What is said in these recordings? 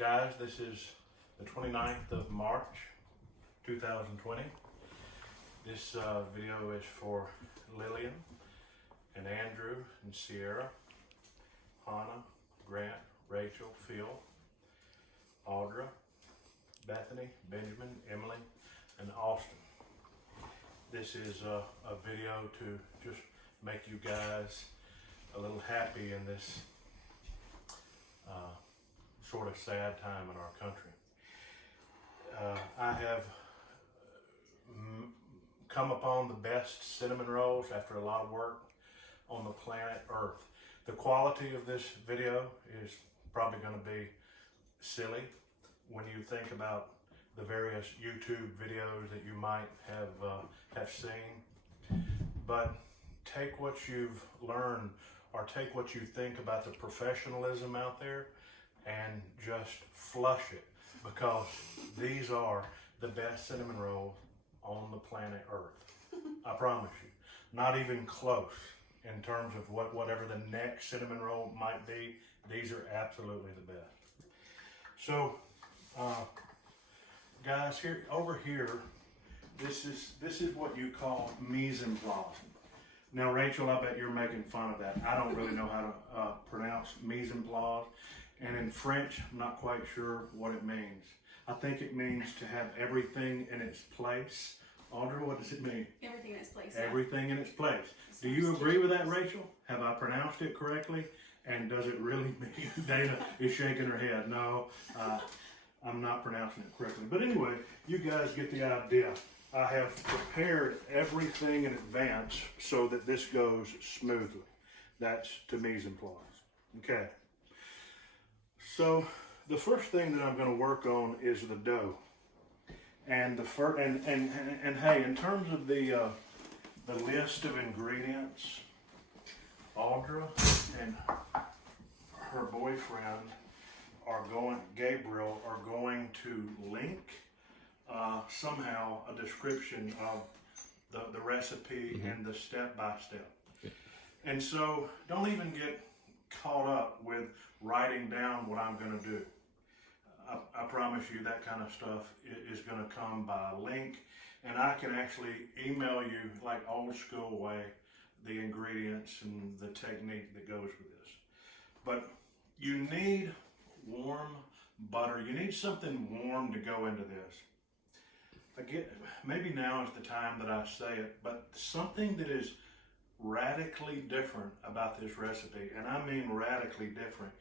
Guys, this is the 29th of March 2020. This video is for Lillian and Andrew and Sierra, Hannah, Grant, Rachel, Phil, Audra, Bethany, Benjamin, Emily, and Austin. This is a video to just make you guys a little happy in this sort of sad time in our country. I have come upon the best cinnamon rolls after a lot of work on the planet Earth. The quality of this video is probably going to be silly when you think about the various YouTube videos that you might have seen, but take what you've learned or take what you think about the professionalism out there and just flush it, because these are the best cinnamon rolls on the planet Earth. I promise you, not even close in terms of whatever the next cinnamon roll might be. These are absolutely the best. So, guys, over here, this is what you call mise en place. Now, Rachel, I bet you're making fun of that. I don't really know how to pronounce mise en place. And in French, I'm not quite sure what it means. I think it means to have everything in its place. Audra, what does it mean? Everything in its place. Everything in its place. Do you agree with that, Rachel? Have I pronounced it correctly? And does it really mean? Dana is shaking her head. No, I'm not pronouncing it correctly. But anyway, you guys get the idea. I have prepared everything in advance so that this goes smoothly. That's to mise en place. Okay. So the first thing that I'm going to work on is the dough, and and hey, in terms of the list of ingredients, Audra and her boyfriend Gabriel are going to link somehow a description of the recipe and the step by step. And so don't even get caught up with writing down what I'm going to do. I promise you that kind of stuff is going to come by link, and I can actually email you, like old school way, the ingredients and the technique that goes with this. But you need warm butter. You need something warm to go into this. Maybe now is the time that I say it, but something that is radically different about this recipe, and I mean radically different,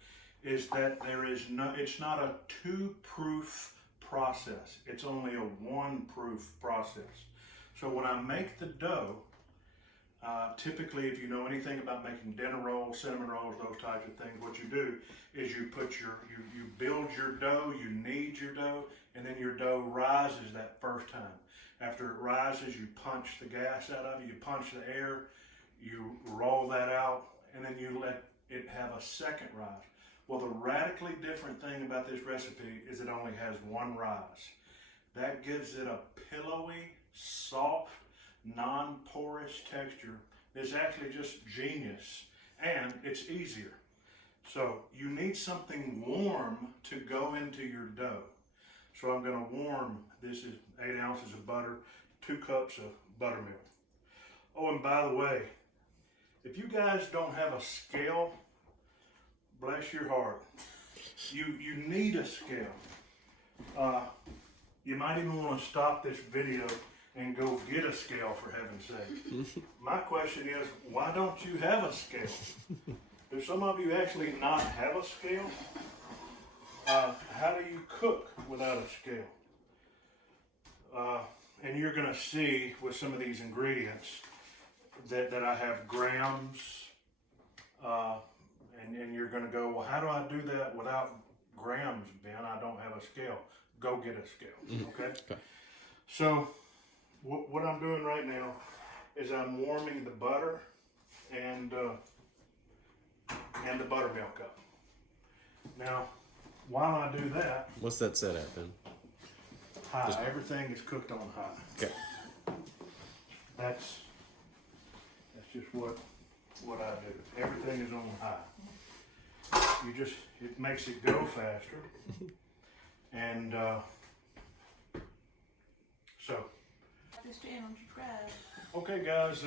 is that it's not a 2-proof process. It's only a 1-proof process. So when I make the dough, typically, if you know anything about making dinner rolls, cinnamon rolls, those types of things, what you do is you build your dough, you knead your dough, and then your dough rises that first time. After it rises, you punch the gas out of it, you punch the air, you roll that out, and then you let it have a second rise. Well, the radically different thing about this recipe is it only has one rise. That gives it a pillowy, soft, non-porous texture. It's actually just genius, and it's easier. So you need something warm to go into your dough. So I'm going to warm, this is 8 ounces of butter, 2 cups of buttermilk. Oh, and by the way, if you guys don't have a scale, bless your heart, you need a scale. You might even want to stop this video and go get a scale, for heaven's sake. My question is, why don't you have a scale? Do some of you actually not have a scale? How do you cook without a scale? And you're going to see with some of these ingredients that I have grams, and you're going to go, well, how do I do that without grams, Ben? I don't have a scale. Go get a scale, okay? So what I'm doing right now is I'm warming the butter and the buttermilk up. Now, while I do that... What's that set at, Ben? High. Everything is cooked on high. Okay. That's just what I do. Everything is on high. It makes it go faster. And so. This channel, subscribe. Okay, guys,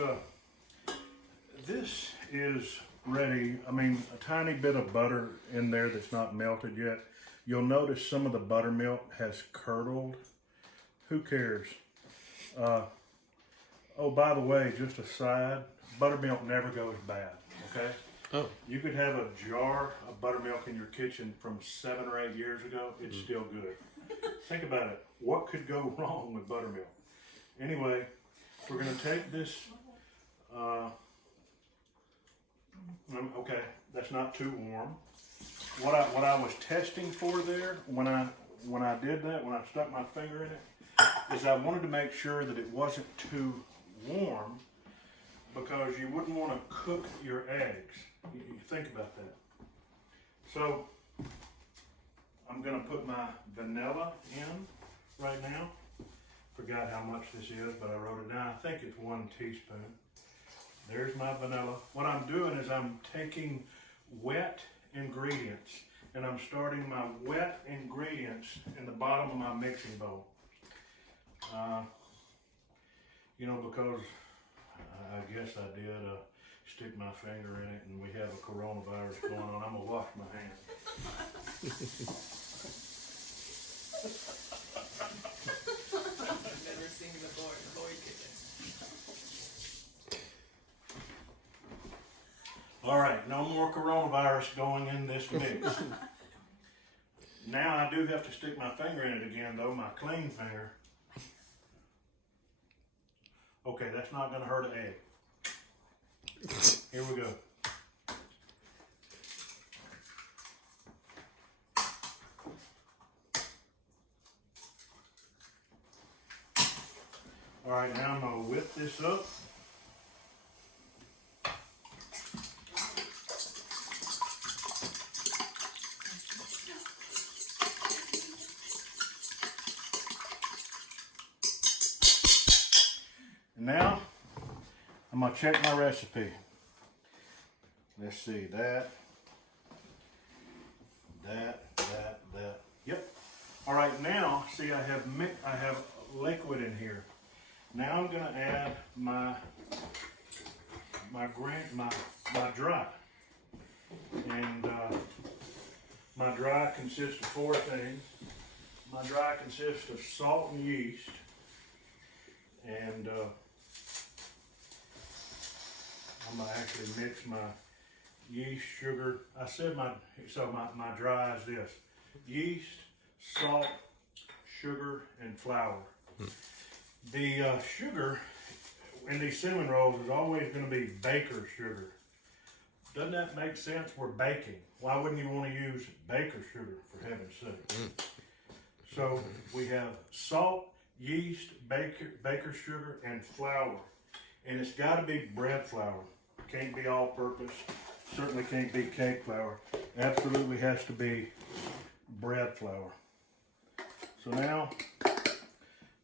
this is ready. I mean, a tiny bit of butter in there that's not melted yet. You'll notice some of the buttermilk has curdled. Who cares? Oh, by the way, just a side, buttermilk never goes bad, okay? Oh. You could have a jar of buttermilk in your kitchen from 7 or 8 years ago, it's still good. Think about it. What could go wrong with buttermilk? Anyway, we're gonna take this, okay, that's not too warm. What I was testing for there, when I did that, when I stuck my finger in it, is I wanted to make sure that it wasn't too warm, because you wouldn't want to cook your eggs. You think about that. So I'm gonna put my vanilla in right now. Forgot how much this is, but I wrote it down. I think it's 1 teaspoon. There's my vanilla. What I'm doing is I'm taking wet ingredients and I'm starting my wet ingredients in the bottom of my mixing bowl. You know, because I guess I did stick my finger in it and we have a coronavirus going on. I'm gonna wash my hands. I've never seen the boy kitchen. All right, no more coronavirus going in this mix. Now I do have to stick my finger in it again though, my clean finger. Okay, that's not gonna hurt an egg. Here we go. All right, now I'm gonna whip this up. Now, I'm gonna check my recipe. Let's see, that. Yep. All right, now, see, I have liquid in here. Now I'm gonna add my dry. And my dry consists of 4 things. My dry consists of salt and yeast. And I'm gonna actually mix my yeast, sugar. I said my dry is this: yeast, salt, sugar, and flour. The sugar in these cinnamon rolls is always gonna be baker's sugar. Doesn't that make sense? We're baking. Why wouldn't you want to use baker's sugar, for heaven's sake? So we have salt, yeast, baker's sugar, and flour. And it's got to be bread flour. Can't be all-purpose. Certainly can't be cake flour. Absolutely has to be bread flour. So now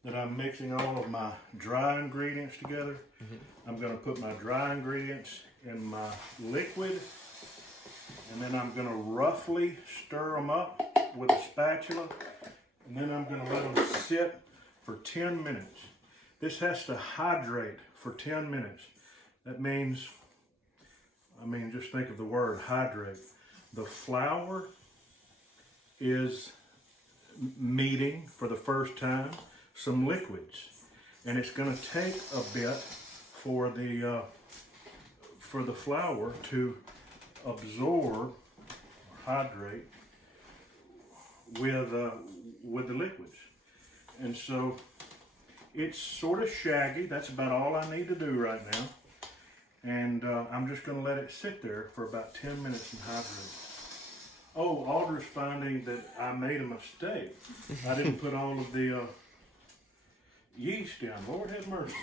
that I'm mixing all of my dry ingredients together, I'm going to put my dry ingredients in my liquid, and then I'm going to roughly stir them up with a spatula, and then I'm going to let them sit for 10 minutes. This has to hydrate for 10 minutes. That means, just think of the word hydrate. The flour is meeting for the first time some liquids, and it's going to take a bit for the flour to absorb or hydrate with the liquids. And so it's sort of shaggy. That's about all I need to do right now. And I'm just going to let it sit there for about 10 minutes and hydrate. Oh, Audra's finding that I made a mistake. I didn't put all of the yeast in. Lord have mercy.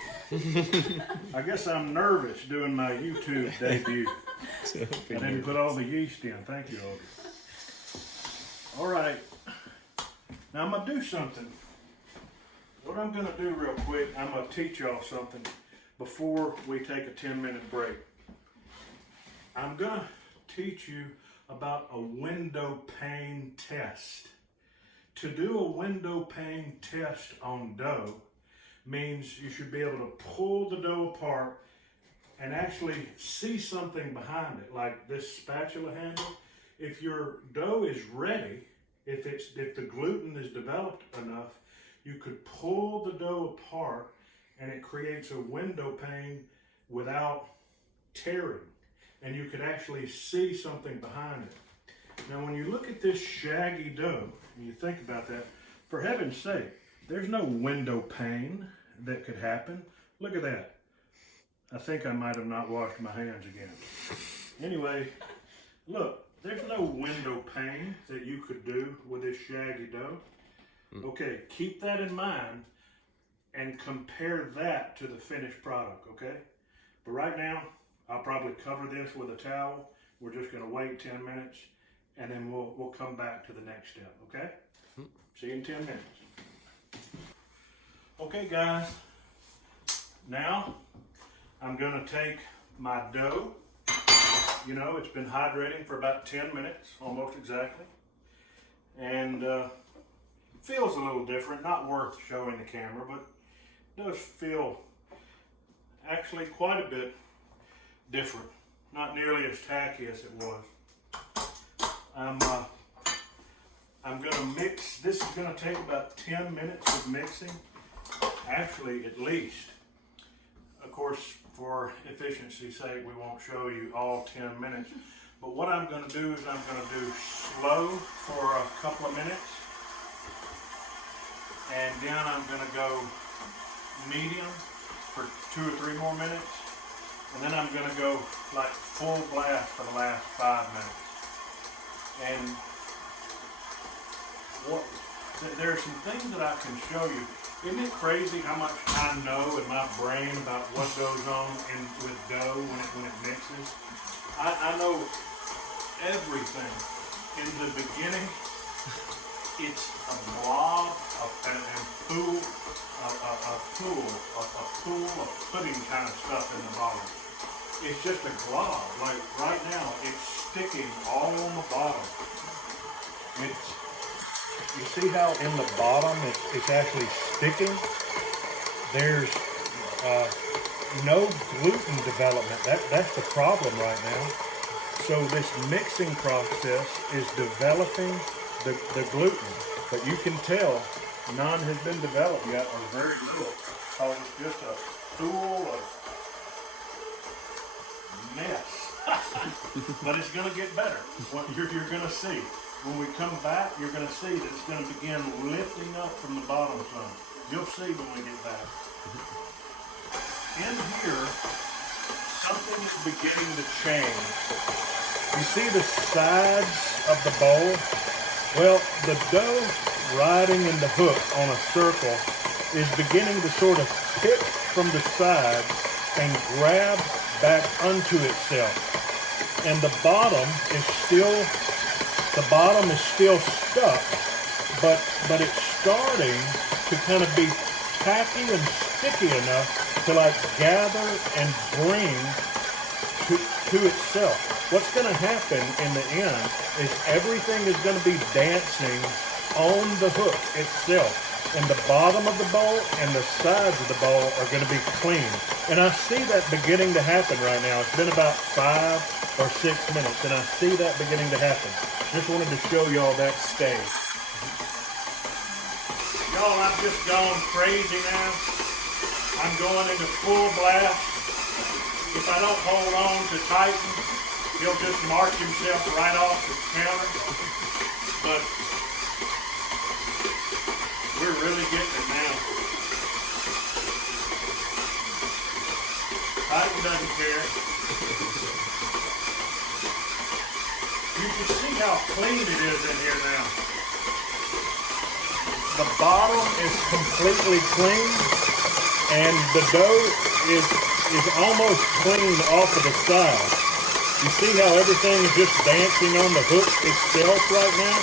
I guess I'm nervous doing my YouTube debut. I didn't put all the yeast in. Thank you, Audra. All right. Now I'm going to do something. What I'm going to do real quick, I'm going to teach y'all something before we take a 10-minute break. I'm going to teach you about a window pane test. to do a window pane test on dough means you should be able to pull the dough apart and actually see something behind it, like this spatula handle. If your dough is ready, if the gluten is developed enough, you could pull the dough apart and it creates a window pane without tearing, and you could actually see something behind it. Now when you look at this shaggy dough and you think about that, for heaven's sake, there's no window pane that could happen. Look at that. I think I might have not washed my hands again. Anyway, look, there's no window pane that you could do with this shaggy dough. Okay, keep that in mind and compare that to the finished product, okay? But right now, I'll probably cover this with a towel. We're just gonna wait 10 minutes and then we'll come back to the next step, okay? See you in 10 minutes. Okay guys, now I'm gonna take my dough. You know, it's been hydrating for about 10 minutes, almost exactly. And feels a little different, not worth showing the camera, but does feel actually quite a bit different. Not nearly as tacky as it was. I'm gonna mix. This is gonna take about 10 minutes of mixing. Actually, at least. Of course, for efficiency's sake, we won't show you all 10 minutes. But what I'm gonna do is I'm gonna do slow for a couple of minutes. And then I'm gonna go medium for 2 or 3 more minutes. And then I'm gonna go like full blast for the last 5 minutes. And there are some things that I can show you. Isn't it crazy how much I know in my brain about what goes on with dough when it mixes? I know everything. In the beginning, it's a blob of pool of pudding kind of stuff in the bottom. It's just a glob. Like right now, it's sticking all on the bottom. You see how in the bottom it's actually sticking? There's no gluten development. That's the problem right now. So this mixing process is developing the gluten. But you can tell none has been developed yet, or very little. So it's just a pool of mess. But it's going to get better. What you're going to see. When we come back, you're going to see that it's going to begin lifting up from the bottom some. You'll see when we get back. In here, something is beginning to change. You see the sides of the bowl? Well, the dough riding in the hook on a circle is beginning to sort of pick from the sides and grab back unto itself. And the bottom is still stuck, but it's starting to kind of be tacky and sticky enough to like gather and bring to itself. What's going to happen in the end is everything is going to be dancing on the hook itself. And the bottom of the bowl and the sides of the bowl are going to be clean. And I see that beginning to happen right now. It's been about 5 or 6 minutes, and I see that beginning to happen. Just wanted to show y'all that stage. Y'all, I've just gone crazy now. I'm going into full blast. If I don't hold on to Titan, he'll just mark himself right off the counter. But we're really getting it now. Titan doesn't care. You can see how clean it is in here now. The bottom is completely clean, and the dough is almost clean off of the side. You see how everything is just dancing on the hook itself right now?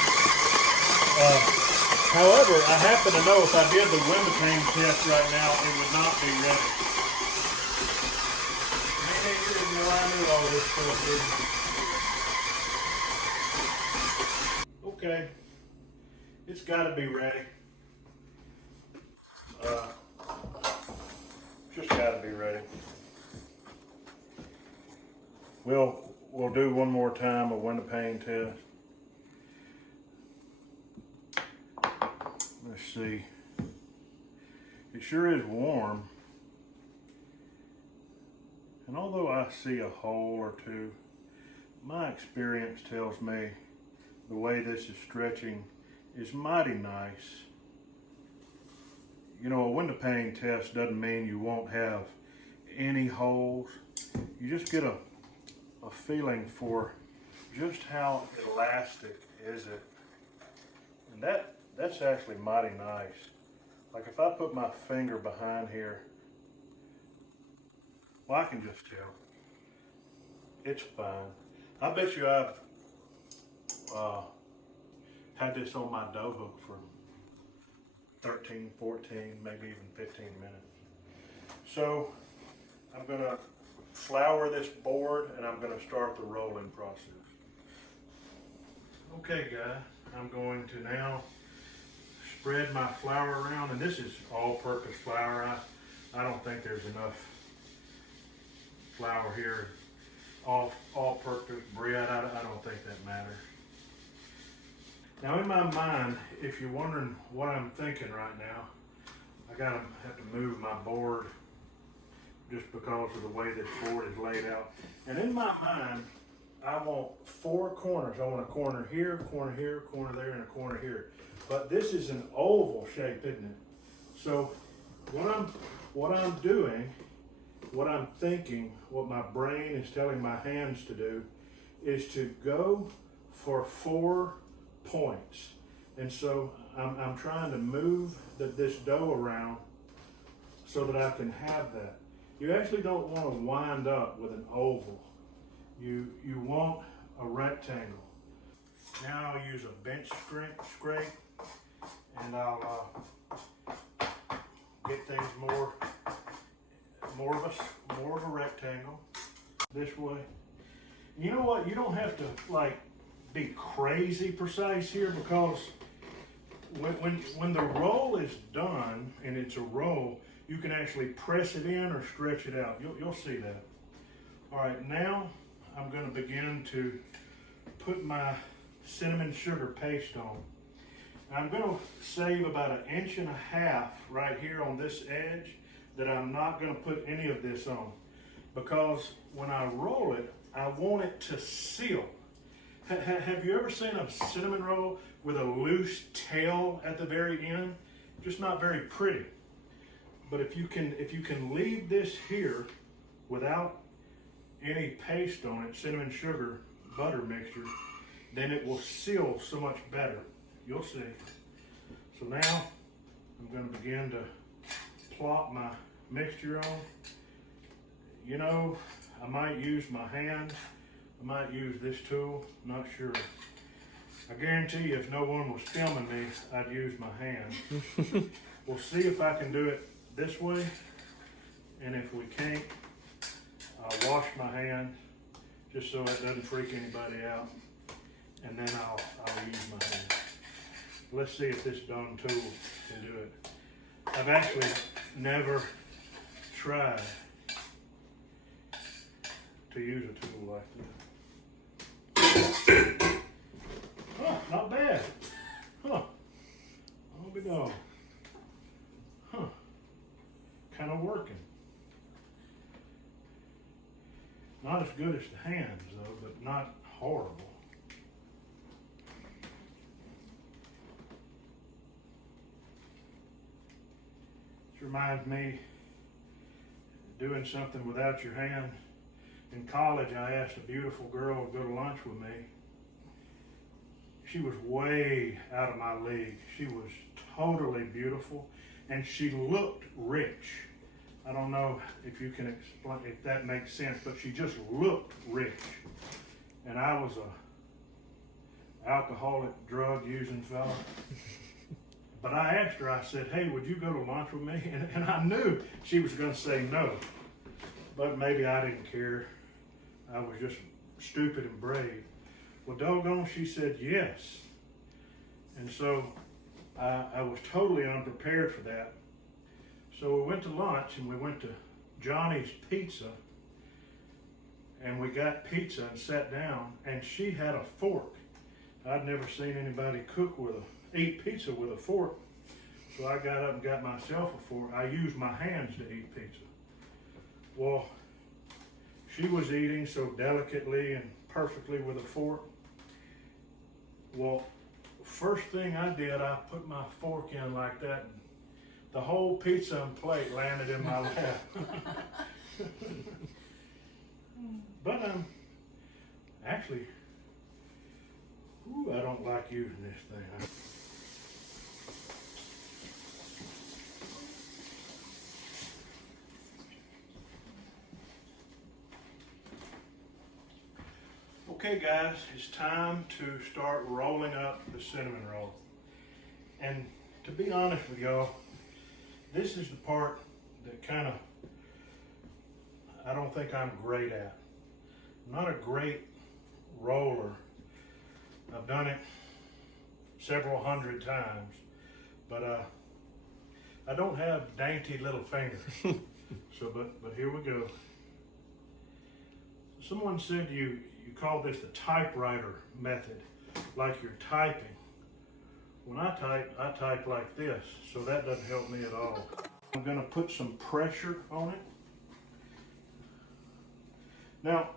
However, I happen to know if I did the window pane test right now, it would not be ready. Man, you didn't know I knew all this stuff, did you? Okay, It's got to be ready. Just got to be ready. We'll do one more time a window pane test. Let's see. It sure is warm. And although I see a hole or two, my experience tells me the way this is stretching is mighty nice. You know, a window pane test doesn't mean you won't have any holes. You just get a feeling for just how elastic is it. And that's actually mighty nice. Like if I put my finger behind here, well, I can just tell. It's fine. I bet you I've had this on my dough hook for 13, 14, maybe even 15 minutes. So I'm gonna flour this board and I'm gonna start the rolling process. Okay guys, I'm going to now spread my flour around, and this is all-purpose flour. I don't think there's enough flour here. All-purpose bread, I don't think that matters. Now in my mind, if you're wondering what I'm thinking right now, I have to move my board just because of the way this board is laid out. And in my mind, I want 4 corners. I want a corner here, corner there, and a corner here. But this is an oval shape, isn't it? So what I'm doing, what I'm thinking, what my brain is telling my hands to do, is to go for 4 points. And so I'm trying to move this dough around so that I can have that. You actually don't want to wind up with an oval. You want a rectangle. Now I'll use a bench scrape and I'll get things more of a rectangle this way. You know what? You don't have to like be crazy precise here, because when the roll is done and it's a roll, you can actually press it in or stretch it out. You'll see that. All right, now I'm going to begin to put my cinnamon sugar paste on. I'm going to save about 1.5 inches right here on this edge that I'm not going to put any of this on, because when I roll it, I want it to seal. Have you ever seen a cinnamon roll with a loose tail at the very end? Just not very pretty. But if you can leave this here without any paste on it, cinnamon sugar butter mixture, then it will seal so much better. You'll see. So now I'm going to begin to plop my mixture on. You know, I might use my hand. I might use this tool, not sure. I guarantee you if no one was filming me, I'd use my hand. We'll see if I can do it this way, and if we can't, I'll wash my hand just so it doesn't freak anybody out, and then I'll use my hand. Let's see if this darn tool can do it. I've actually never tried to use a tool like this. Oh, not bad. Huh. I'll be dog. Huh. Kind of working. Not as good as the hands though, but not horrible. This reminds me of doing something without your hand. In college, I asked a beautiful girl to go to lunch with me. She was way out of my league. She was totally beautiful, and she looked rich. I don't know if you can explain, if that makes sense, but she just looked rich. And I was a alcoholic, drug-using fella. But I asked her, I said, hey, would you go to lunch with me? And I knew she was going to say no, but maybe I didn't care. I was just stupid and brave. Well, doggone, she said yes. And so I was totally unprepared for that. So we went to lunch and we went to Johnny's Pizza, and we got pizza and sat down, and she had a fork. I'd never seen anybody eat pizza with a fork. So I got up and got myself a fork. I use my hands to eat pizza. Well, she was eating so delicately and perfectly with a fork. Well, first thing I did, I put my fork in like that, and the whole pizza and plate landed in my lap. But actually, I don't like using this thing. Okay guys, it's time to start rolling up the cinnamon roll. And to be honest with y'all, this is the part that I don't think I'm great at. I'm not a great roller. I've done it several hundred times, but I don't have dainty little fingers. But here we go. Someone said you call this the typewriter method, like you're typing. When I type like this, so that doesn't help me at all. I'm gonna put some pressure on it. Now,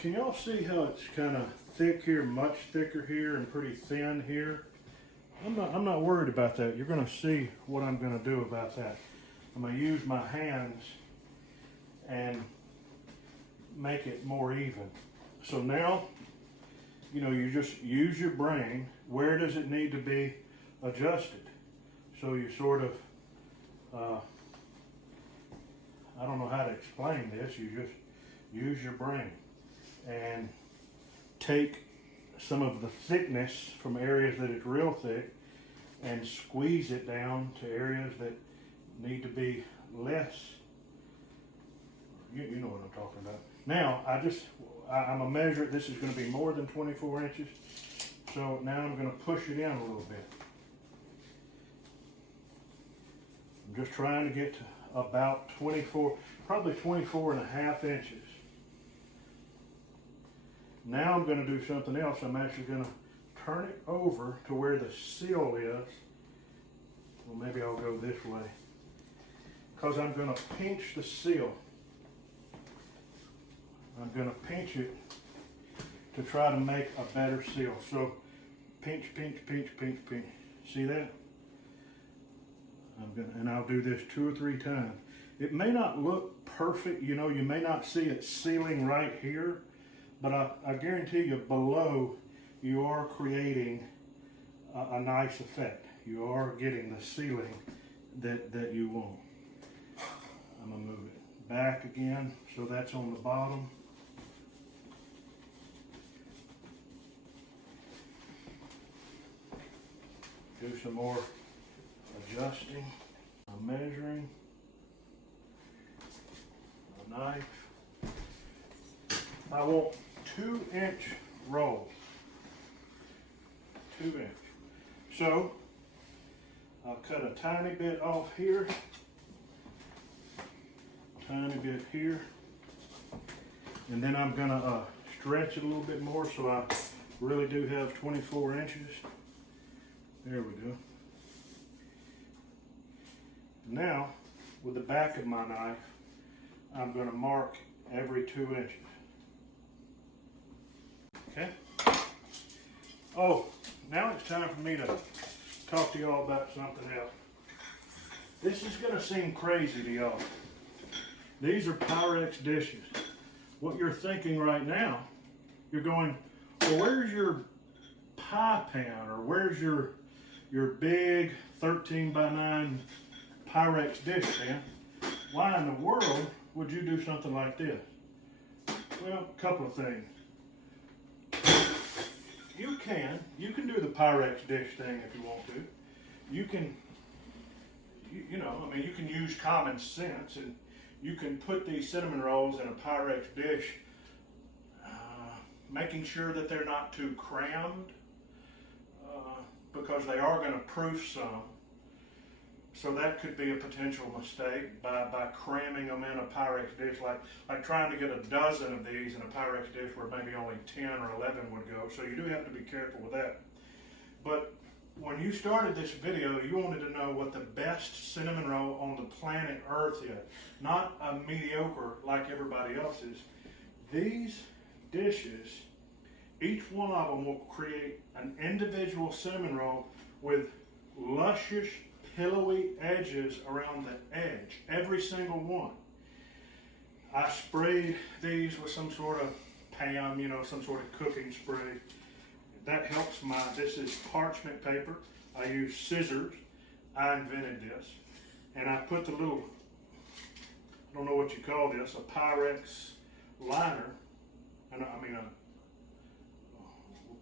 can y'all see how it's kind of thick here, much thicker here, and pretty thin here? I'm not worried about that. You're gonna see what I'm gonna do about that. I'm gonna use my hands and make it more even. So now, you just use your brain. Where does it need to be adjusted? So you sort of, I don't know how to explain this. You just use your brain and take some of the thickness from areas that it's real thick and squeeze it down to areas that need to be less. You know what I'm talking about. Now, I'm going to measure it. This is going to be more than 24 inches. So now I'm going to push it in a little bit. I'm just trying to get to about 24, probably 24 and a half inches. Now I'm going to do something else. I'm actually going to turn it over to where the seal is. Well, maybe I'll go this way, because I'm going to pinch the seal. I'm going to pinch it to try to make a better seal. So pinch, pinch, pinch, pinch, pinch. See that? And I'll do this 2 or 3 times. It may not look perfect. You may not see it sealing right here, but I guarantee you below you are creating a nice effect. You are getting the sealing that you want. I'm going to move it back again so that's on the bottom. Do some more adjusting. I'm measuring a knife. I want 2-inch rolls. 2 inch. So I'll cut a tiny bit off here, tiny bit here, and then I'm gonna stretch it a little bit more so I really do have 24 inches. There we go. Now, with the back of my knife, I'm going to mark every 2 inches. Okay? Oh, now it's time for me to talk to y'all about something else. This is going to seem crazy to y'all. These are Pyrex dishes. What you're thinking right now, you're going, well, where's your pie pan, or where's your big 13x9 Pyrex dish pan? Why in the world would you do something like this? Well, a couple of things. You can do the Pyrex dish thing if you want to. You can, you can use common sense, and you can put these cinnamon rolls in a Pyrex dish, making sure that they're not too crammed. because they are going to proof some. So that could be a potential mistake by cramming them in a Pyrex dish, like trying to get a dozen of these in a Pyrex dish where maybe only 10 or 11 would go. So you do have to be careful with that. But when you started this video, you wanted to know what the best cinnamon roll on the planet Earth is, not a mediocre like everybody else's. These dishes, each one of them will create an individual cinnamon roll with luscious, pillowy edges around the edge, every single one. I sprayed these with some sort of PAM, some sort of cooking spray. That helps this is parchment paper. I use scissors. I invented this. And I put the little, I don't know what you call this, a Pyrex liner, a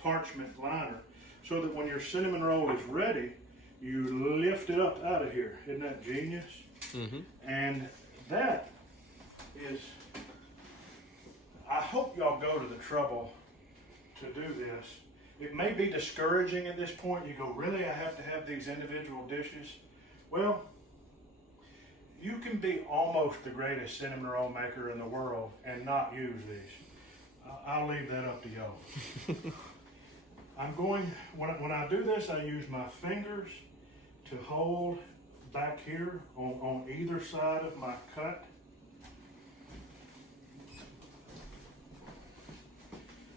parchment liner, so that when your cinnamon roll is ready, you lift it up out of here. Isn't that genius? Mm-hmm. And that is, I hope y'all go to the trouble to do this. It may be discouraging at this point. You go, really, I have to have these individual dishes? Well, you can be almost the greatest cinnamon roll maker in the world and not use these. I'll leave that up to y'all. When I do this, I use my fingers to hold back here on either side of my cut.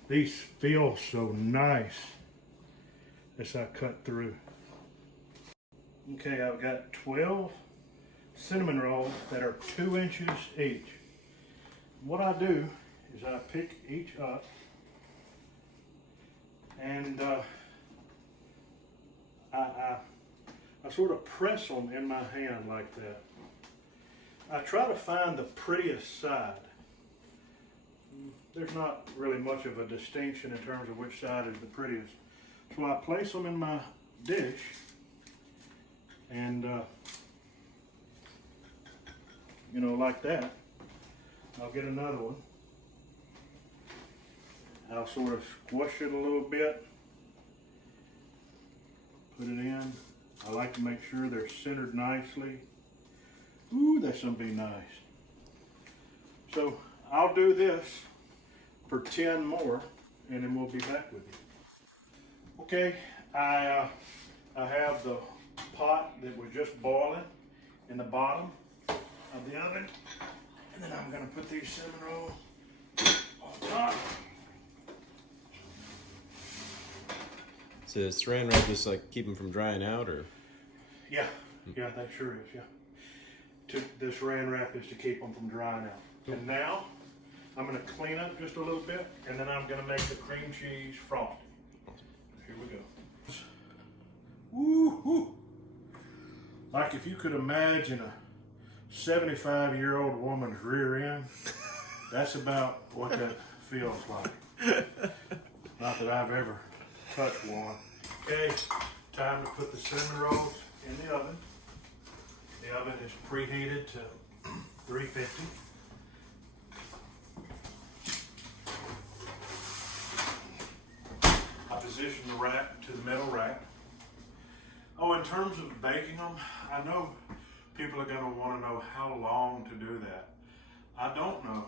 These feel so nice as I cut through. Okay, I've got 12 cinnamon rolls that are 2 inches each. What I do is I pick each up and I sort of press them in my hand like that. I try to find the prettiest side. There's not really much of a distinction in terms of which side is the prettiest. So I place them in my dish and, like that. I'll get another one. I'll sort of squish it a little bit, put it in. I like to make sure they're centered nicely. Ooh, that's gonna be nice. So I'll do this for 10 more and then we'll be back with you. Okay, I have the pot that was just boiling in the bottom of the oven, and then I'm gonna put these cinnamon rolls on top. So saran wrap just like keep them from drying out, or? Yeah, that sure is, yeah. The saran wrap is to keep them from drying out. And now, I'm gonna clean up just a little bit, and then I'm gonna make the cream cheese frosting. Here we go. Woo-hoo! Like if you could imagine a 75-year-old woman's rear end, that's about what that feels like. Not that I've ever touched one. Okay, time to put the cinnamon rolls in the oven. The oven is preheated to 350. I position the rack to the metal rack. Oh, in terms of baking them, I know people are going to want to know how long to do that. I don't know.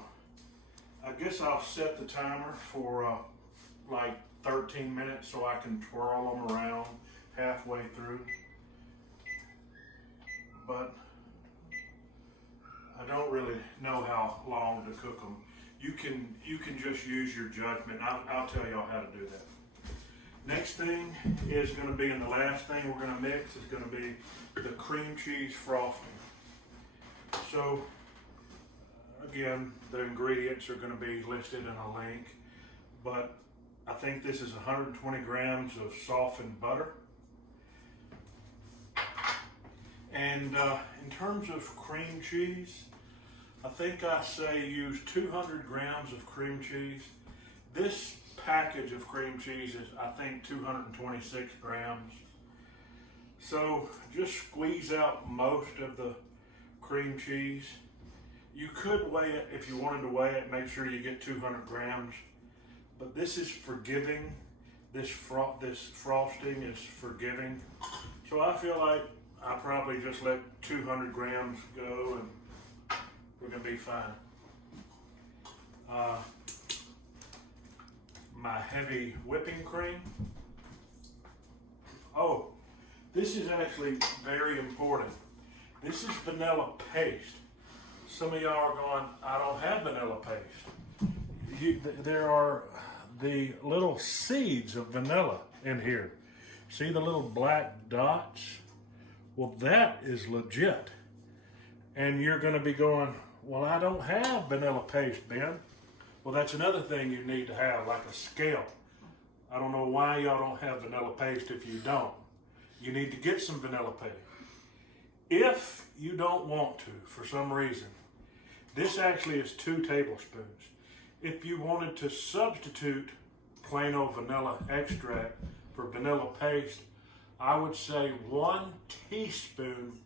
I guess I'll set the timer for like 13 minutes so I can twirl them around halfway through. But I don't really know how long to cook them. You can just use your judgment. I'll tell y'all how to do that. Next thing is going to be, and the last thing we're going to mix is going to be the cream cheese frosting. So again, the ingredients are going to be listed in a link, but I think this is 120 grams of softened butter. And in terms of cream cheese, I think I say use 200 grams of cream cheese. This package of cream cheese is, I think, 226 grams. So just squeeze out most of the cream cheese. You could weigh it if you wanted to weigh it, make sure you get 200 grams. But this is forgiving. this frosting is forgiving. So I feel like I probably just let 200 grams go and we're gonna be fine. My heavy whipping cream. Oh, this is actually very important. This is vanilla paste. Some of y'all are going, I don't have vanilla paste. There are the little seeds of vanilla in here. See the little black dots? Well, that is legit. And you're gonna be going, well, I don't have vanilla paste, Ben. Well, that's another thing you need to have, like a scale. I don't know why y'all don't have vanilla paste if you don't. You need to get some vanilla paste. If you don't want to, for some reason, this actually is 2 tablespoons. If you wanted to substitute plain old vanilla extract for vanilla paste, I would say 1 teaspoon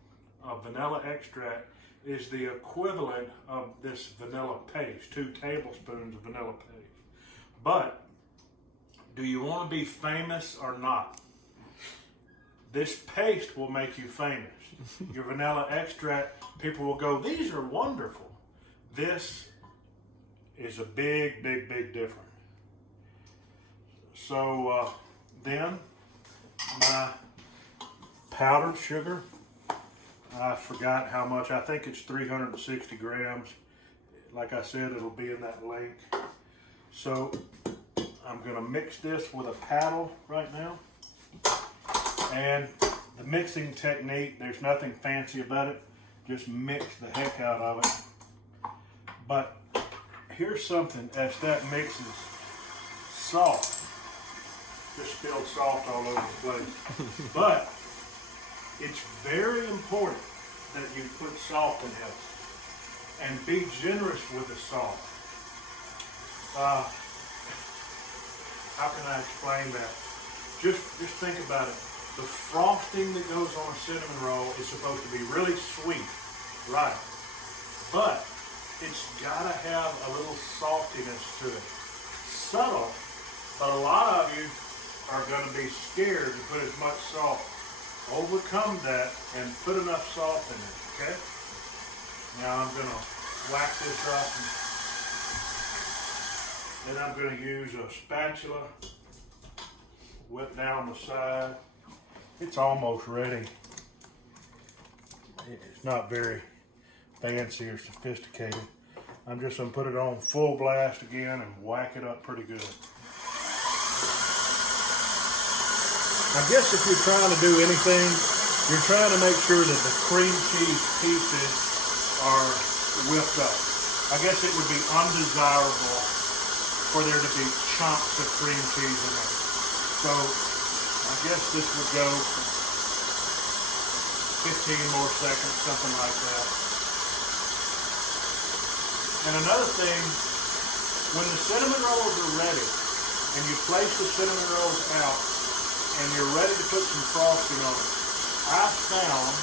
of vanilla extract is the equivalent of this vanilla paste, 2 tablespoons of vanilla paste. But do you want to be famous or not? This paste will make you famous. Your vanilla extract, people will go, these are wonderful. This is a big, big, big difference. So then my powdered sugar, I forgot how much. I think it's 360 grams. Like I said, it'll be in that link. So I'm gonna mix this with a paddle right now. And the mixing technique, there's nothing fancy about it. Just mix the heck out of it. But here's something, as that mixes, salt. Just spilled salt all over the place. But it's very important that you put salt in this and be generous with the salt. How can I explain that? Just think about it. The frosting that goes on a cinnamon roll is supposed to be really sweet, right? But it's gotta have a little saltiness to it. Subtle, but a lot of you are gonna be scared to put as much salt. Overcome that and put enough salt in it, okay? Now I'm gonna whack this up and then I'm gonna use a spatula, whip down the side. It's almost ready. It's not very fancy or sophisticated. I'm just gonna put it on full blast again and whack it up pretty good. I guess if you're trying to do anything, you're trying to make sure that the cream cheese pieces are whipped up. I guess it would be undesirable for there to be chunks of cream cheese in there. So I guess this would go 15 more seconds, something like that. And another thing, when the cinnamon rolls are ready and you place the cinnamon rolls out, and you're ready to put some frosting on it, I found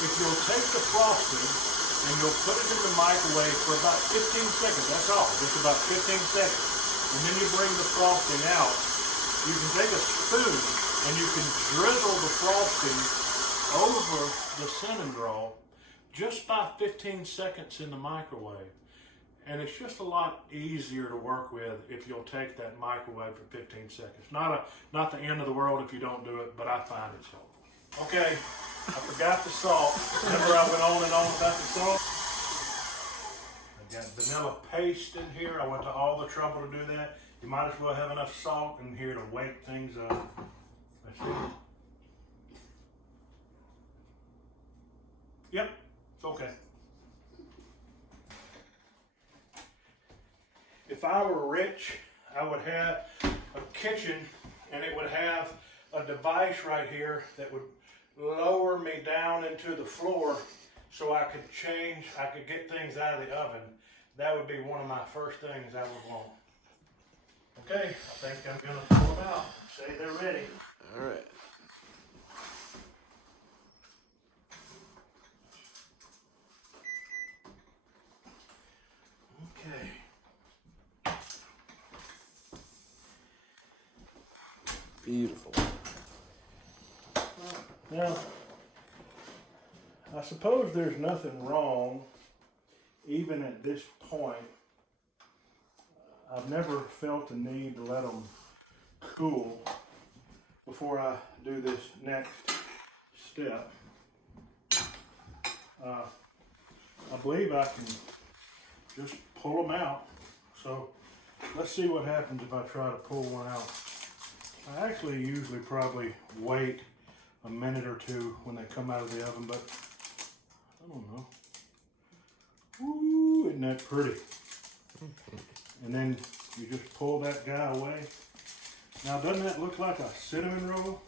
if you'll take the frosting and you'll put it in the microwave for about 15 seconds, that's all, just about 15 seconds, and then you bring the frosting out, you can take a spoon and you can drizzle the frosting over the cinnamon roll just by 15 seconds in the microwave. And it's just a lot easier to work with if you'll take that microwave for 15 seconds. Not the end of the world if you don't do it, but I find it's helpful. Okay, I forgot the salt. Remember I went on and on about the salt? I got vanilla paste in here. I went to all the trouble to do that. You might as well have enough salt in here to wake things up. Let's see. Yep, it's okay. If I were rich, I would have a kitchen and it would have a device right here that would lower me down into the floor so I could get things out of the oven. That would be one of my first things I would want. Okay, I think I'm gonna pull them out. Say they're ready. All right. Okay. Beautiful. Now, I suppose there's nothing wrong, even at this point. I've never felt the need to let them cool before I do this next step. I believe I can just pull them out. So let's see what happens if I try to pull one out. I actually usually probably wait a minute or two when they come out of the oven, but I don't know. Ooh, isn't that pretty? And then you just pull that guy away. Now, doesn't that look like a cinnamon roll?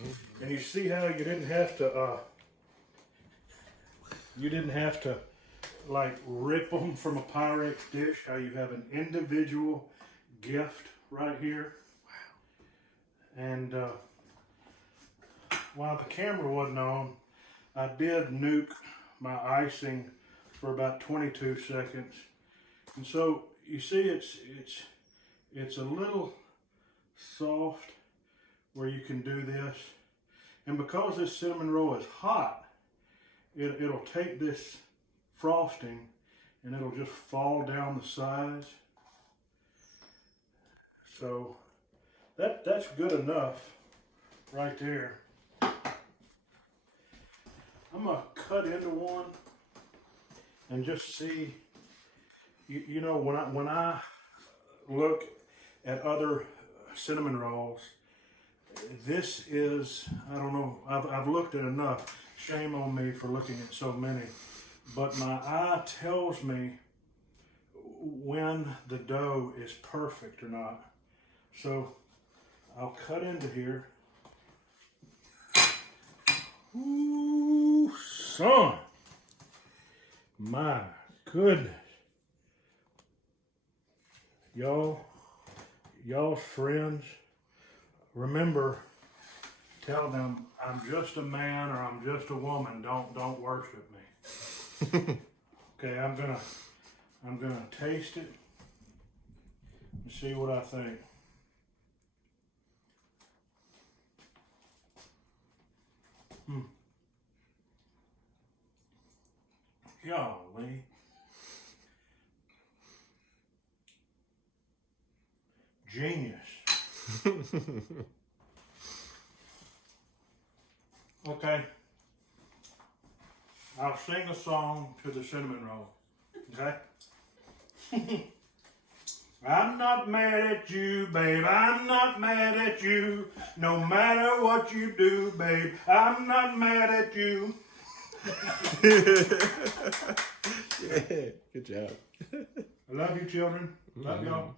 Mm-hmm. And you see how you didn't have to, like rip them from a Pyrex dish. How you have an individual gift right here. Wow. And while the camera wasn't on, I did nuke my icing for about 22 seconds. And so you see it's a little soft where you can do this. And because this cinnamon roll is hot, it'll take this frosting and it'll just fall down the sides. So that's good enough right there. I'm gonna cut into one and just see. You know, when I look at other cinnamon rolls, this is, I don't know, I've looked at enough. Shame on me for looking at so many. But my eye tells me when the dough is perfect or not. So I'll cut into here. Ooh, son. My goodness. Y'all friends, remember, tell them I'm just a man or I'm just a woman. Don't worship me. Okay, I'm gonna taste it and see what I think. Golly. Genius. Okay. I'll sing a song to the cinnamon roll. Okay? I'm not mad at you, babe. I'm not mad at you. No matter what you do, babe. I'm not mad at you. Yeah, good job. I love you, children. Love y'all.